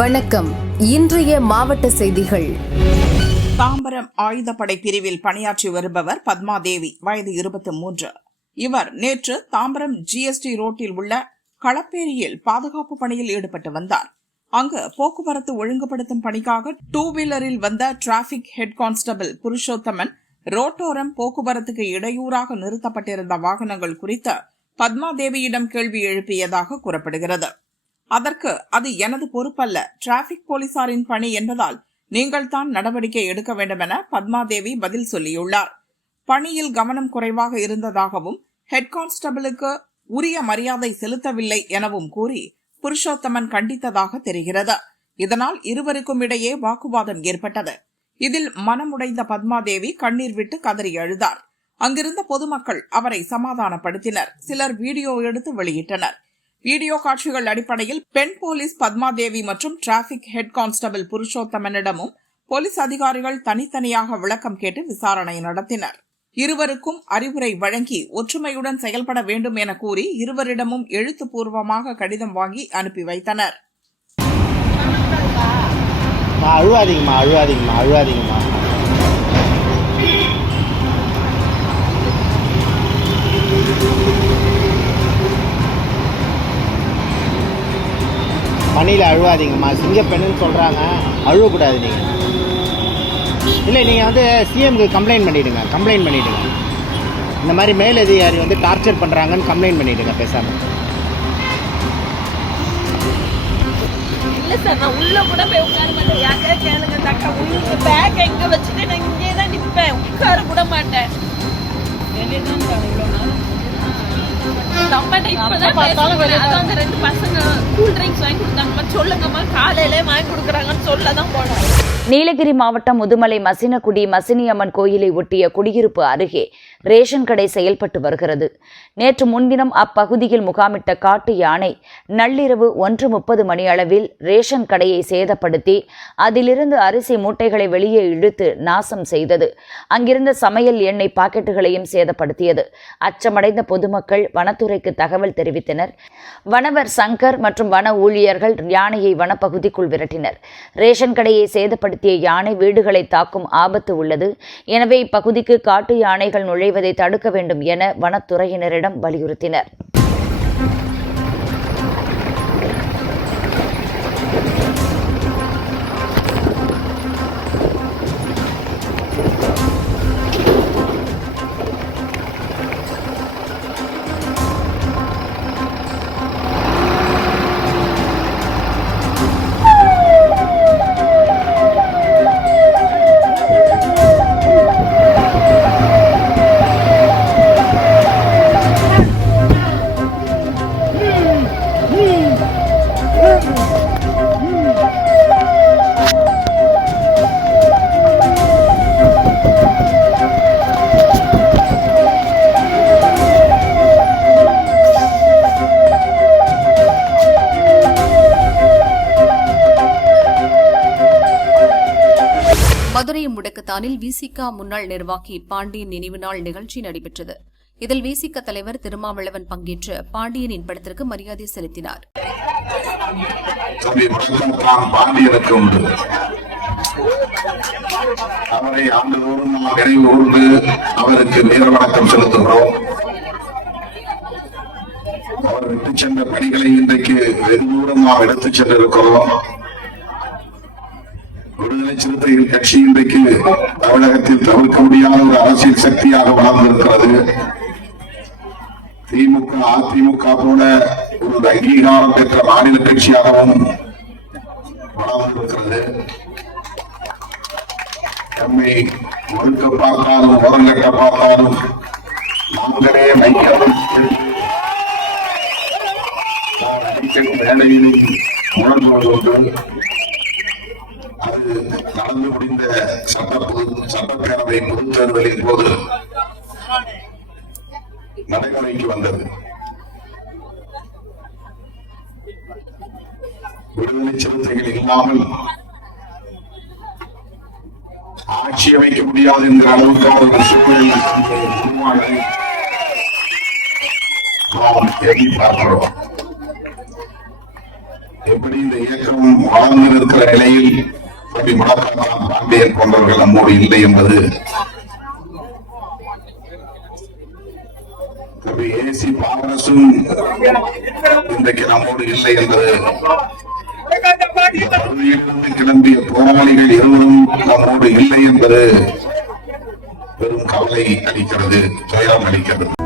வணக்கம். இன்றைய மாவட்ட செய்திகள். தாம்பரம் ஆயுதப்படை பிரிவில் பணியாற்றி வருபவர் பத்மாதேவி, வயது 23. இவர் நேற்று தாம்பரம் GST ரோட்டில் உள்ள களப்பேரியில் பாதுகாப்பு பணியில் ஈடுபட்டு வந்தார். அங்கு போக்குவரத்து ஒழுங்குபடுத்தும் பணிக்காக 2 வீலரில் வந்த டிராபிக் ஹெட் கான்ஸ்டபிள் புருஷோத்தமன் ரோட்டோரம் போக்குவரத்துக்கு இடையூறாக நிறுத்தப்பட்டிருந்த வாகனங்கள் குறித்து பத்மாதேவியிடம் கேள்வி எழுப்பியதாக கூறப்படுகிறது. அதற்கு அது எனது பொறுப்பல்ல, டிராபிக் போலீசாரின் பணி என்பதால் நீங்கள் தான் நடவடிக்கை எடுக்க வேண்டும் என பத்மாதேவி பதில் சொல்லியுள்ளார். பணியில் கவனம் குறைவாக இருந்ததாகவும் ஹெட் கான்ஸ்டபிளுக்கு உரிய மரியாதை செலுத்தவில்லை எனவும் கூறி புருஷோத்தமன் கண்டித்ததாக தெரிகிறது. இதனால் இருவருக்கும் இடையே வாக்குவாதம் ஏற்பட்டது. இதில் மனமுடைந்த பத்மாதேவி கண்ணீர் விட்டு கதறி அழுதார். அங்கிருந்த பொதுமக்கள் அவரை சமாதானப்படுத்தினர். சிலர் வீடியோ எடுத்து வெளியிட்டனர். வீடியோ காட்சிகள் அடிப்படையில் பெண் போலீஸ் பத்மாதேவி மற்றும் டிராபிக் ஹெட் கான்ஸ்டபிள் புருஷோத்தமனிடமும் போலீஸ் அதிகாரிகள் தனித்தனியாக விளக்கம் கேட்டு விசாரணை நடத்தினர். இருவருக்கும் அறிவுரை வழங்கி ஒற்றுமையுடன் செயல்பட வேண்டும் என கூறி இருவரிடமும் எழுத்துப்பூர்வமாக கடிதம் வாங்கி அனுப்பி வைத்தனர். பணியில் அழுவாதீங்கம்மா, சிங்கப்பெண்ணுன்னு சொல்கிறாங்க, அழுவக்கூடாது. நீங்கள் இல்லை, நீங்கள் வந்து சிஎம்க்கு கம்ப்ளைண்ட் பண்ணிவிடுங்க. இந்த மாதிரி மேலதிகாரி வந்து டார்ச்சர் பண்ணுறாங்கன்னு கம்ப்ளைண்ட் பண்ணிவிடுங்க பேசாமல். இல்லை சார், நான் உள்ளே கூட போய் உட்கார மாட்டேன். யாருக்கா கேளுங்க தாக்கா, உள்ள பேக் எங்கே வச்சுட்டு நான் இங்கே தான் நிற்பேன், உட்கார கூட மாட்டேன். வெளியே தான் இவ்வளோ நாள் அந்த 2 பசங்க கூல் ட்ரிங்க்ஸ் வாங்கி கொடுத்தாங்கம்மா, சொல்லுங்கம்மா, காலையிலே வாங்கி கொடுக்குறாங்கன்னு சொல்லதான் போனோம். நீலகிரி மாவட்டம் முதுமலை மசினகுடி மசினியம்மன் கோயிலை ஒட்டிய குடியிருப்பு அருகே ரேஷன் கடை செயல்பட்டு வருகிறது. நேற்று முன்தினம் அப்பகுதியில் முகாமிட்ட காட்டு யானை நள்ளிரவு 1:30 மணி அளவில் ரேஷன் கடையை சேதப்படுத்தி அதிலிருந்து அரிசி மூட்டைகளை வெளியே இழுத்து நாசம் செய்தது. அங்கிருந்த சமையல் எண்ணெய் பாக்கெட்டுகளையும் சேதப்படுத்தியது. அச்சமடைந்த பொதுமக்கள் வனத்துறைக்கு தகவல் தெரிவித்தனர். வனவர் சங்கர் மற்றும் வன ஊழியர்கள் யானையை வனப்பகுதிக்குள் விரட்டினர். ரேஷன் கடையை சேதப்படுத்திய யானை வீடுகளை தாக்கும் ஆபத்து உள்ளது. எனவே இப்பகுதிக்கு காட்டு யானைகள் நுழைவதை தடுக்க வேண்டும் என வனத்துறையினரிடம் வலியுறுத்தினர். மதுரை முடக்கத்தானில் விசிக முன்னாள் நிர்வாகி பாண்டியன் நினைவு நாள் நிகழ்ச்சி நடைபெற்றது. இதில் விசிக தலைவர் திருமாவளவன் பங்கேற்று பாண்டியனின் படத்திற்கு மரியாதை செலுத்தினார். அவரை ஆண்டுதோறும் நாம் நினைவு கூர்ந்து அவருக்கு வீர வணக்கம் செலுத்துகிறோம். அவர் விட்டுச் சென்ற பணிகளை இன்றைக்கு வெகு தூரம் நாம் எடுத்துச் சென்றிருக்கிறோம். விடுதலை சிறுத்தைகள் கட்சி இன்றைக்கு தமிழகத்தில் தவிர்க்க முடியாத ஒரு அரசியல் சக்தியாக வளர்ந்திருக்கிறது. திமுக அதிமுக போல ஒரு அங்கீகாரம் பெற்ற மாநில கட்சியாகவும் வளர்ந்திருக்கிறது. நம்மை முழுக்க பார்த்தாலும் முதல்கட்ட பார்த்தாலும் நாங்களே வேலையிலும் உணர்ந்துள்ளது. அது நடந்து முடிந்த சட்டப்பேரவை பொதுத் தேர்தலின் போது நடைமுறைக்கு வந்தது. விடுதலை சிறுத்தைகள் இல்லாமல் ஆட்சி அமைக்க முடியாது என்ற அளவுக்கான ஒரு சூழல் உருவானதை நாம் எண்ணி பார்க்கிறோம். எப்படி இந்த இயக்கம் வளர்ந்து இருக்கிற நிலையில் தம்பி முடக்கத்தான் பாண்டியன் போன்றவர்கள் நம்மோடு இல்லை என்பது, தம்பி ஏசி பாவரசும் இன்றைக்கு நம்மோடு இல்லை என்பது, பகுதியிலிருந்து கிளம்பிய போராளிகள் இருவரும் நம்மோடு இல்லை என்பது பெரும் கவலை அளிக்கிறது, துயரம் அளிக்கிறது.